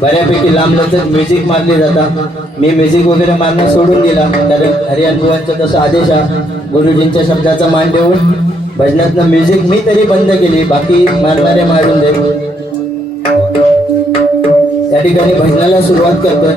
बऱ्यापैकी लांबलचक म्युझिक मारली जातात. मी म्युझिक वगैरे मारणं सोडून दिला, कारण हरियाण बुवांचा तसा आदेश आहे. गुरुजींच्या शब्दाचा मान ठेवून भजनातनं म्युझिक मी तरी बंद केली, बाकी मारणारे मारून दे. त्या ठिकाणी भजनाला सुरुवात करतोय.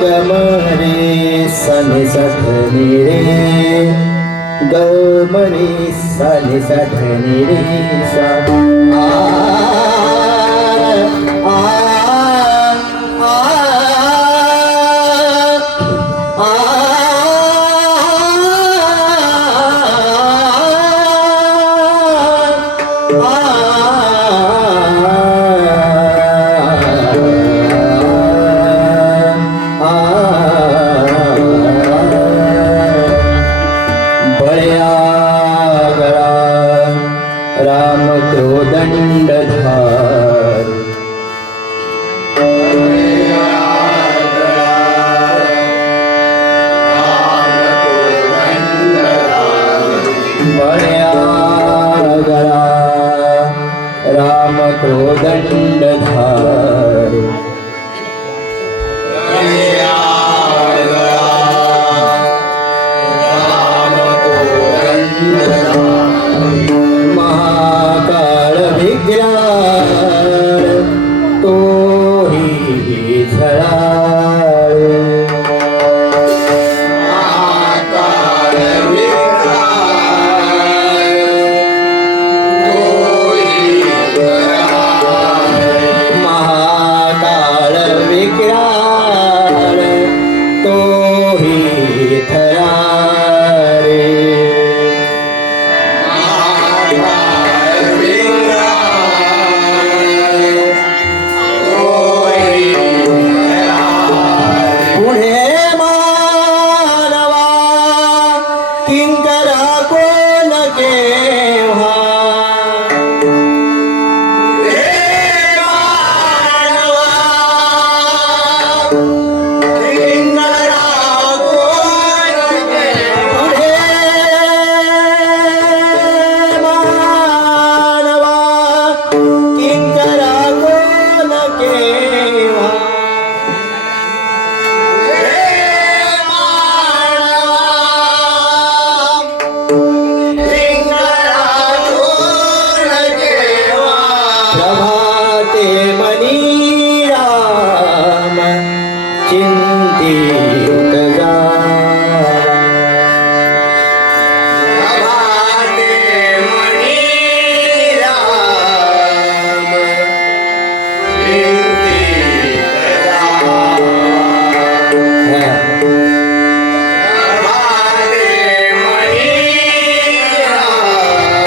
गमरे सने सधनी रे गमरे सने सधनी रे सा राम क्रोदंडधार बळ्या गळा राम क्रोदंडधार महाकाळ विग्रह तो ही झळाळ महाकाळ विग्रह तो ही थरारे किंकरा कोण केव्हा किंकरा कोण पुढे मानवा किंकरा कोण केव्हा प्रभाते मनी राम चिंतित जा प्रभाते मनी राम चिंतित जा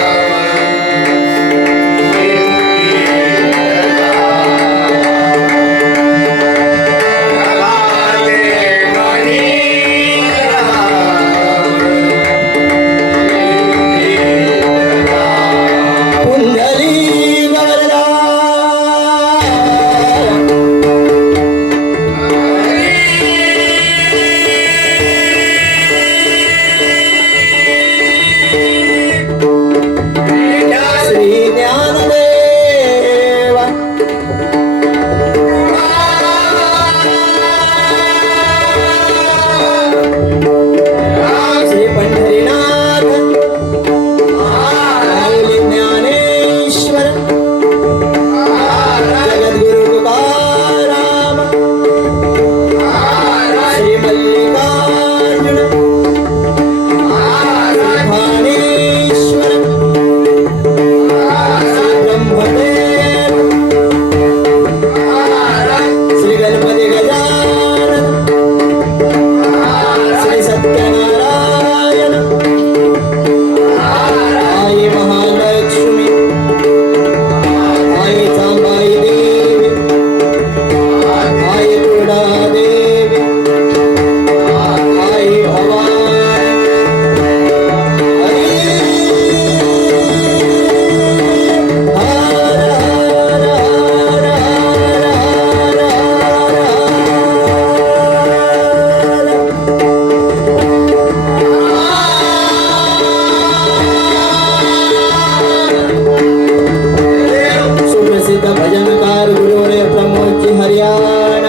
कल्याण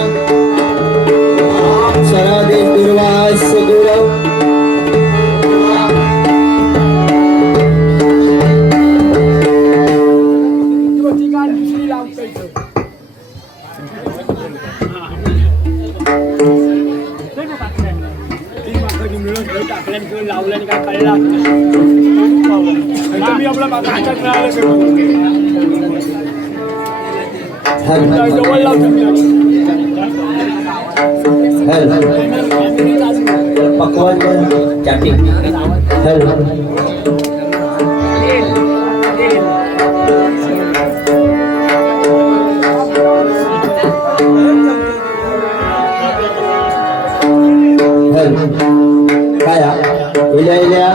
सरादेश दुर्वास गुरव लावल्याने काय कळला मी आपला हातात जवळ पकवान चॅटिंग काय इल्या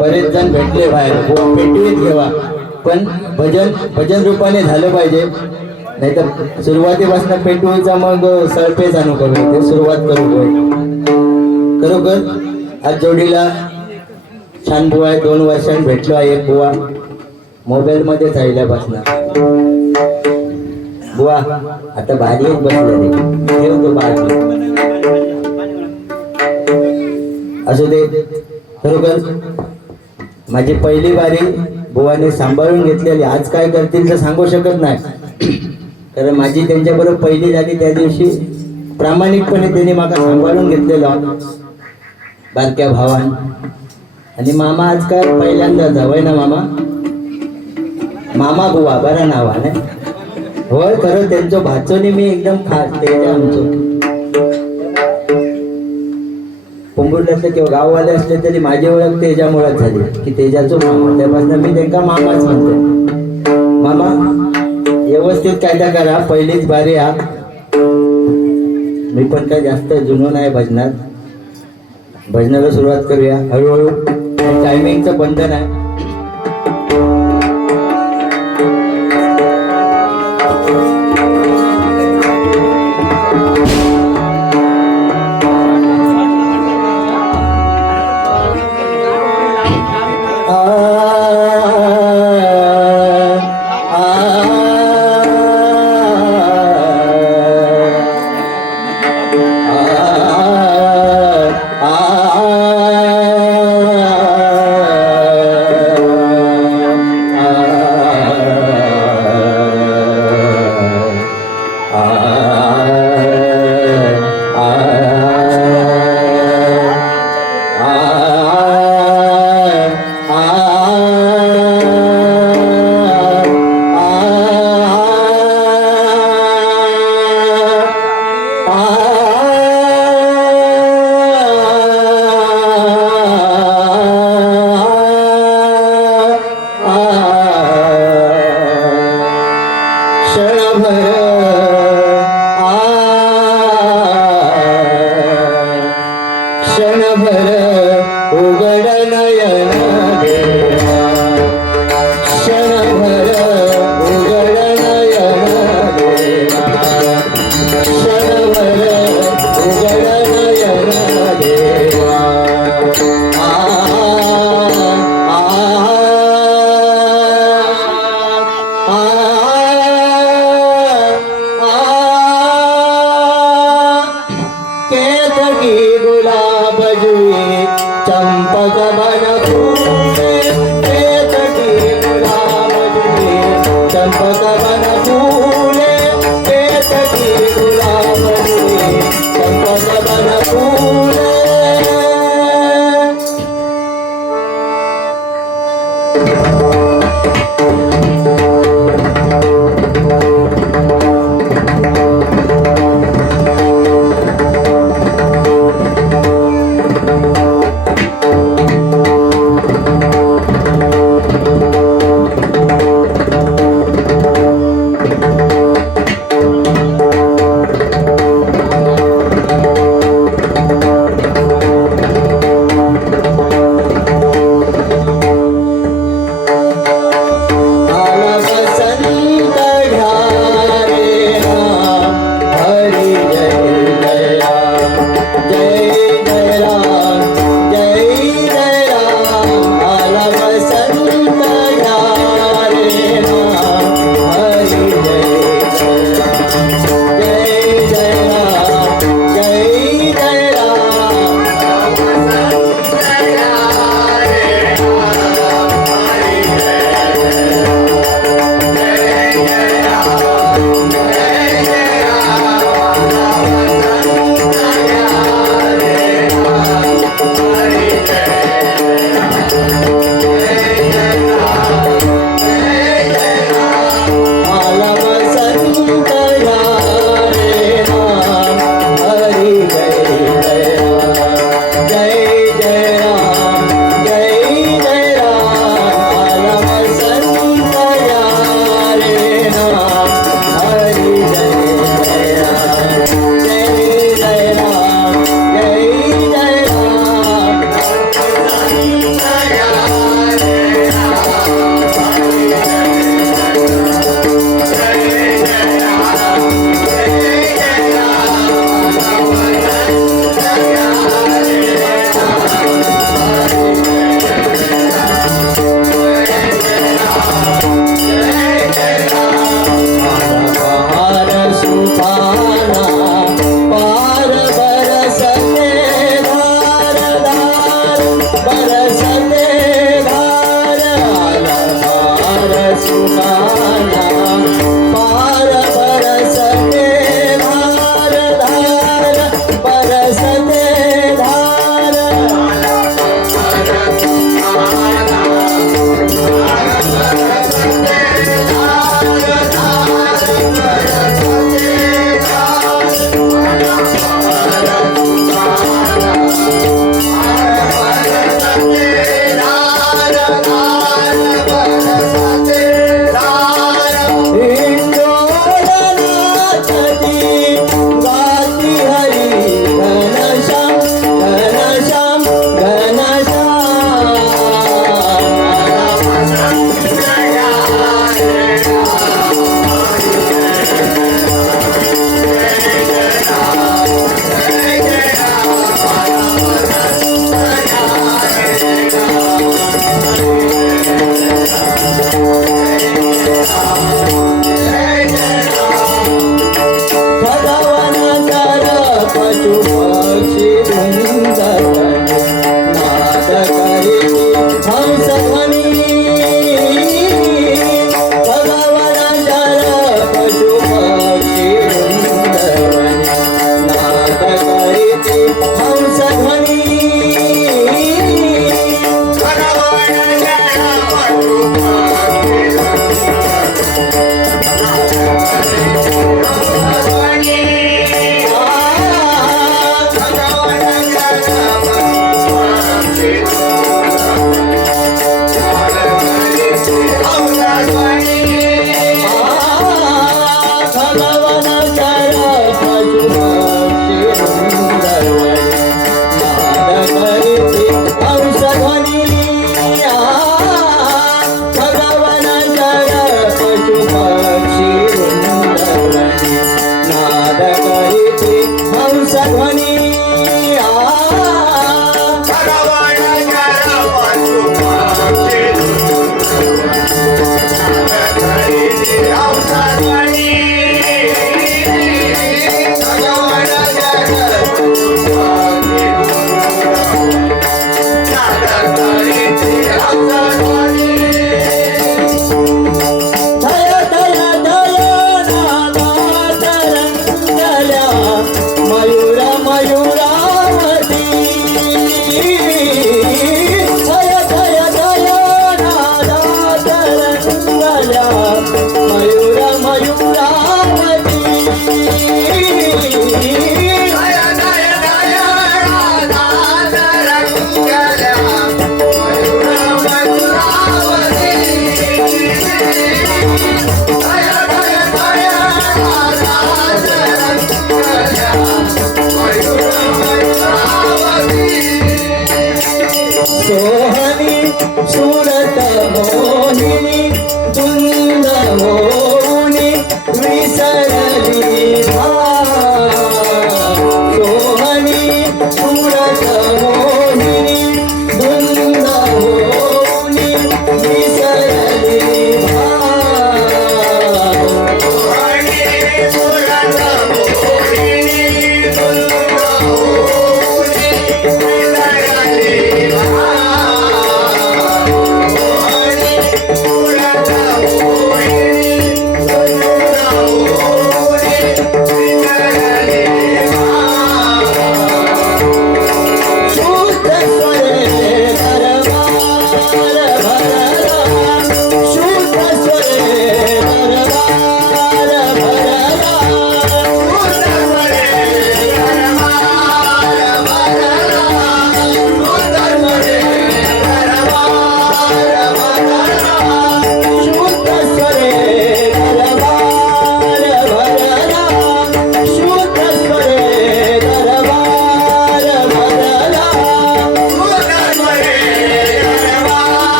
बरेच जण भेटले बाहेर पेटवीत घेवा पण भजन रूपाने झालं पाहिजे नाहीतर सुरुवातीपासून पेटवायचा मग सळपेच आणू करू ते सुरुवात करू खरोखर आज जोडीला छान बुवा आहे 2 वर्षांनी भेटलो आहे एक बुवा मोबाईल मध्ये राहिल्यापासून बुवा आता भारी बसले रे ठेवतो बाजू असू दे खरोखर माझी पहिली बारी बुवाने सांभाळून घेतलेली आज काय करतील तर सांगू शकत नाही कारण माझी त्यांच्याबरोबर पहिली झाली त्या दिवशी प्रामाणिकपणे त्यांनी मला सांभाळून घेतलेलं बारक्या भावान आणि मामा आज काय पहिल्यांदा जावय ना मामा बुवा बरा नाव आहे होय खरं त्यांचं भाचोनी मी एकदम खास त्याच्या आमचं कुंभुर्ल्यातले किंवा गाववाले असले तरी माझी ओळख तेजामुळेच झाली की तेजाचो मामा त्यापासून मी त्यांना मामाच म्हणते मामा व्यवस्थित कायदा करा पहिलीच बारी हा मी पण काय जास्त जुनो नाही भजनाला सुरुवात करूया हळूहळू टायमिंगचं बंधन आहे क्षणभर उघड नयन देवा क्षणभर उघड नयन देवा क्षणभर हंसध्वनी सोहनी सुरत मोहिनी तुंद मोहिनी विसरली सोहनी सुरत मोहिनी तुंद मोहिनी विसरली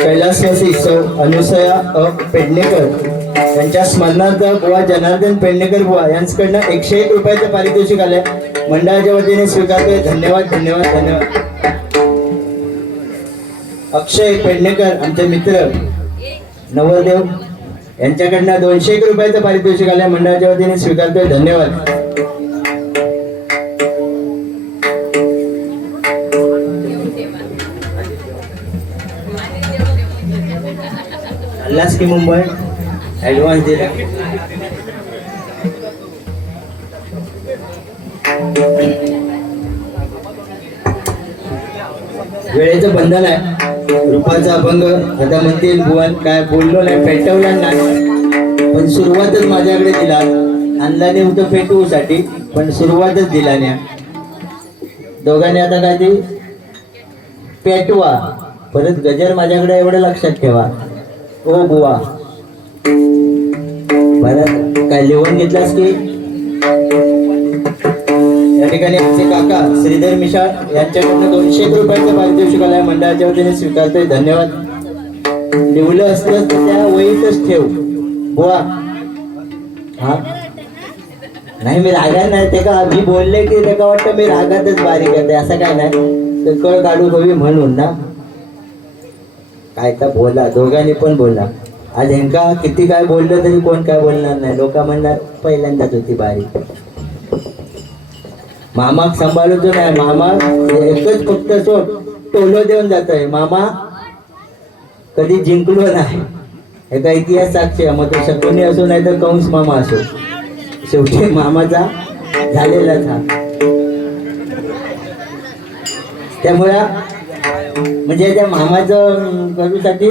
कैलासवासी सौ अनुसया पेडणेकर यांच्या स्मरणार्थ बुवा जनार्दन पेडणेकर बुवा यांच्याकडनं 101 रुपयाचं पारितोषिक आलंय. मंडळाच्या वतीने स्वीकारतोय. धन्यवाद धन्यवाद धन्यवाद. अक्षय पेडणेकर आमचे मित्र नवरदेव यांच्याकडनं 201 रुपयाचं पारितोषिक आलंय. मंडळाच्या वतीने स्वीकारतोय. धन्यवाद. की मुंबई ऍडव्हान्स दिला. वेळेचं बंधन आहे. रूपाचा अभंग आता म्हणतील बुवान काय बोललो नाही, पेटवला नाही, पण सुरुवातच माझ्याकडे दिला. आणला नाही होतं पेटवूसाठी, पण सुरुवातच दिला नाही. दोघांनी आता काय ते पेटवा, परत गजर माझ्याकडे एवढं लक्षात ठेवा. ओ बुवा बरं काय लिहून घेतलास की. या ठिकाणी आमचे काका श्रीधर मिशाळ यांच्याकडनं 201 रुपयाचं पारितोषिक आलंय. मंडळाच्या वतीने स्वीकारतोय. धन्यवाद. लिहलं असलं तर त्या वहीतच ठेव बुवा. हा नाही मी रागात नाही, ते का मी बोलले की ते का वाटतं मी रागातच बारीक आहे, असं काय नाही. तर कळ काढू हवी म्हणून ना. काय का बोला, दोघांनी पण बोला. आज ह्यांका किती काय बोललं तरी कोण काय बोलणार नाही. लोक म्हणणार पहिल्यांदाच होती बारी. मामाक सांभाळतो नाही. मामा एकच फक्त टोलो देऊन जातोय. मामा कधी जिंकलो नाही. एका इतिहास साक्षी आहे. मग तो शकुनी असो नाही तर कंस मामा असो, शेवटी मामाचा झालेलाच हा. त्यामुळं म्हणजे त्या मामाचं करूसाठी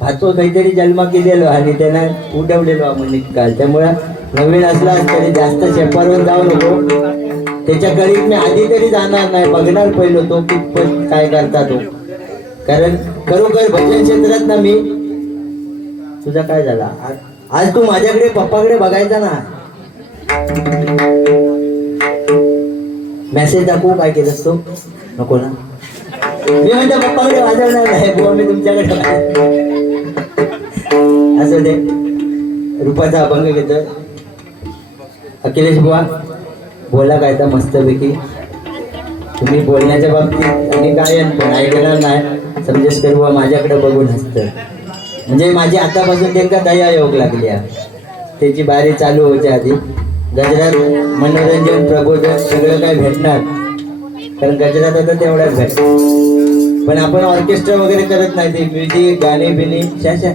भातो काहीतरी जन्म केलेलो आणि त्यांना उडवलेलो आम्ही काल. त्यामुळं नवीन असला तरी जास्त शेपारवर जाऊ नको. त्याच्याकडे मी आधी तरी जाणार नाही, बघणार पहिलो तो कितपत काय करता तो. कारण खरोखर भजन क्षेत्रात ना मी तुझा काय झाला आज तू माझ्याकडे पप्पाकडे बघायचा ना. मेसेज दाखवू काय केलंस तो नको ना. मी म्हणतो पप्पाकडे वाजवणार नाही बुवा, मी तुमच्याकडे असं ते रूपाचा अभंग घेतोय. अखिलेश बुवा बोला काय तर मस्तपैकी. तुम्ही बोलण्याच्या बाबतीत आणि गायन पण ऐकणार नाही समजेस कर बुवा माझ्याकडे बघून हसतं. म्हणजे माझी आतापासून त्यांना दया योग लागली आहे. त्याची बारी चालू होच्या आधी गजरात मनोरंजन प्रबोधन सगळं काय भेटणार, कारण गजरात आता तेवढ्याच भेटणार. पण आपण ऑर्केस्ट्रा वगैरे करत नाही, ते म्युझिक गाणे बिणे शाशा.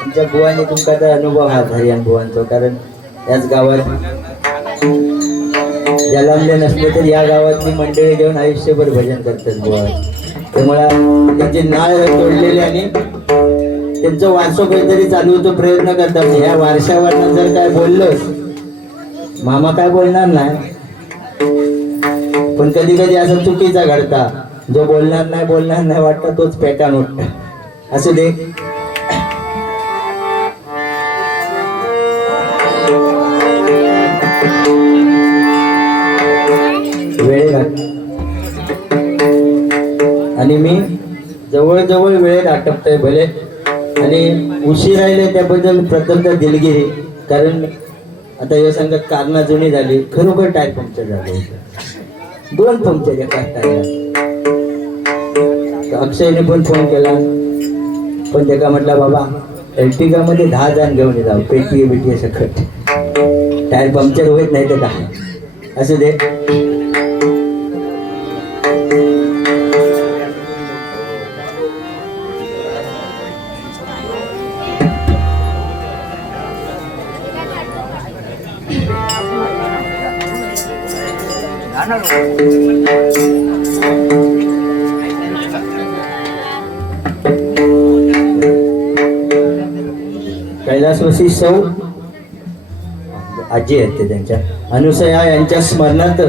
तुमच्या बुवाने तुमचा अनुभव हा हरियाण बुवांचा, कारण याच गावात जलामले नसले तर या गावातली मंडळी घेऊन आयुष्यभर भजन करतात बुवा. त्यामुळं त्यांची नाळ तोडलेली आणि त्यांचं वारसो काहीतरी चालू होतो प्रयत्न करतात. ह्या वारशावरनं जर काय बोललोस मामा काय बोलणार नाही, पण कधी कधी असं चुकीचा घडता. जो बोलणार नाही वाटतं तोच पॅटर्न उठता. असू दे. वेळेत आणि मी जवळजवळ वेळेत आटपतोय भले, आणि उशीर राहिले त्याबद्दल प्रथमतः दिलगिरी. कारण आता या सांगत कारणा जुनी झाली, खरोखर टायर पंक्चर झाले होते. 2 पंक्चर एकाच टायरला. अक्षयने पण फोन केला, पण त्याला म्हटलं बाबा एर्टिगा मध्ये 10 जण घेऊन जाऊ, पेटी बिटी सकट टायर पंक्चर होत नाही तर काय. असू दे. कैलासवासी सौ आजी आहेत ते त्यांच्या अनुसया यांच्या स्मरणार्थ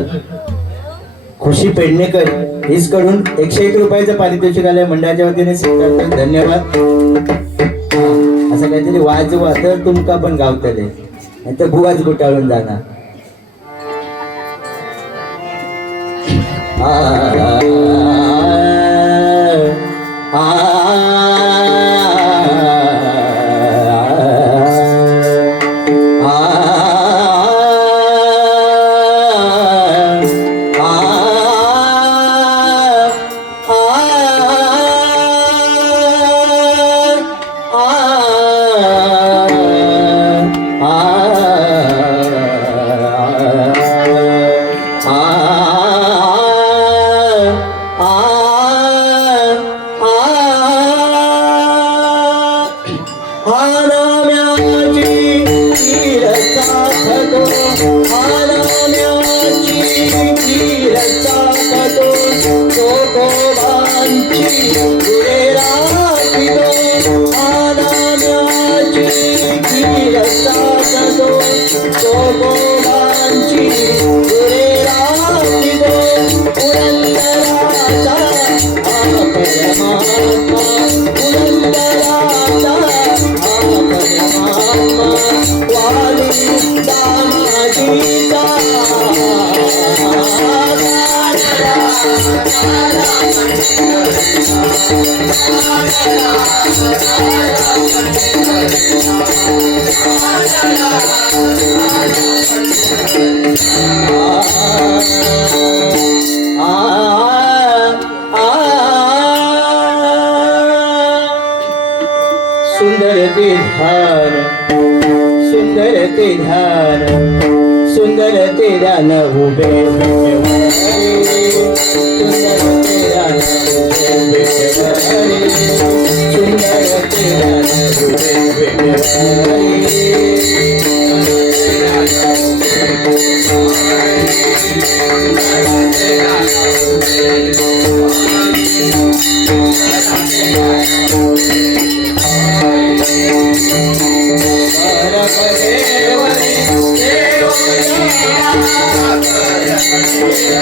खुशी पेडणेकर हीच कडून 101 रुपयाचं पारितोषिक आलंय मंडळाच्या वतीने स्वीकारतो. धन्यवाद. असं काहीतरी वाजवा तर तुमका पण गावतले, नाही तर बुवाच गुटाळून जाणार. सुंदर ते ध्यान, सुंदर ते ध्यान, सुंदर ते ध्यान उभे सुंदर ते ध्यान उभे सुंदर ते ध्यान उभे Thank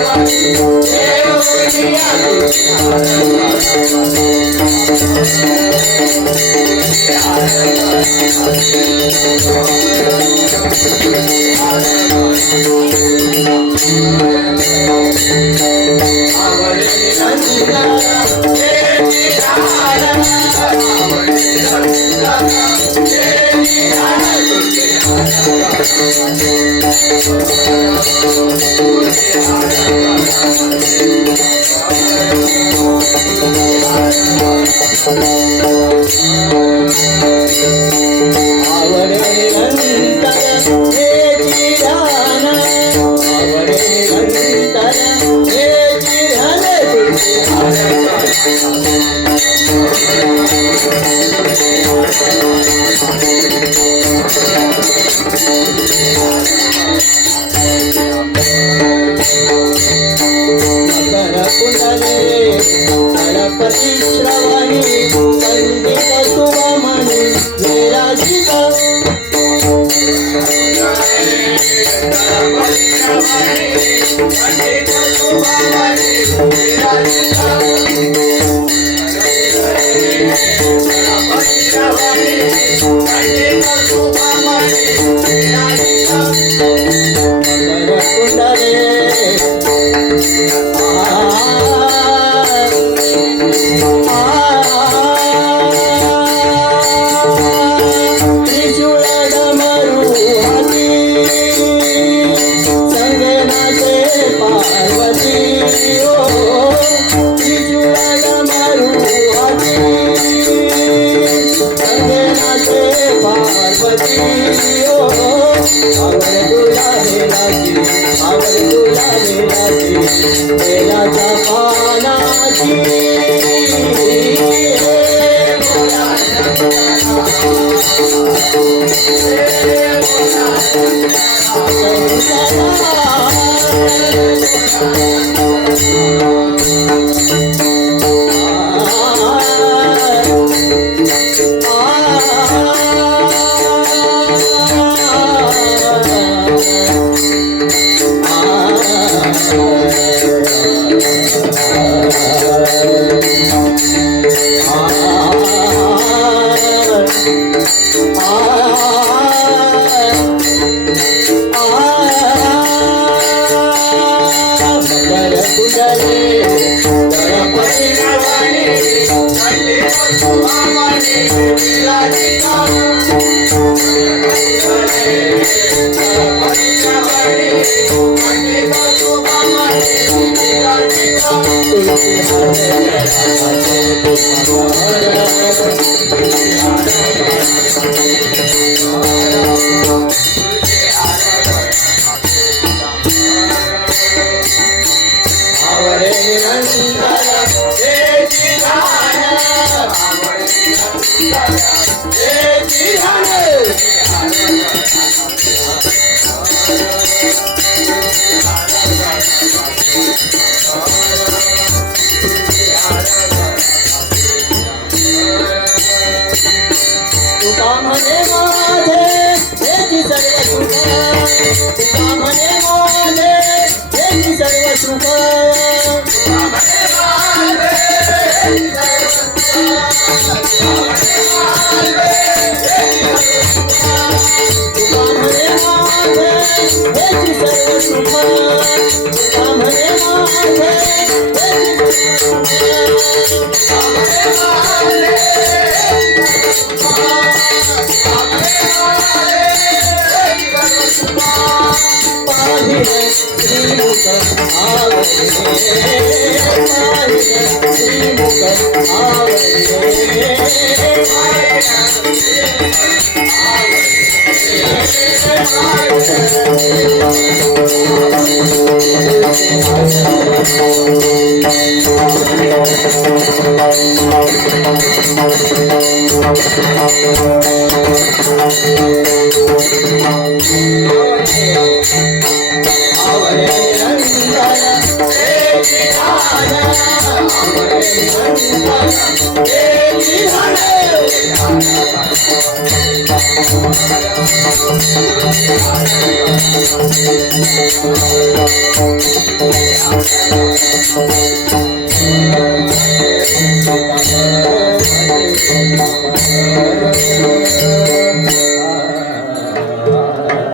you. Thank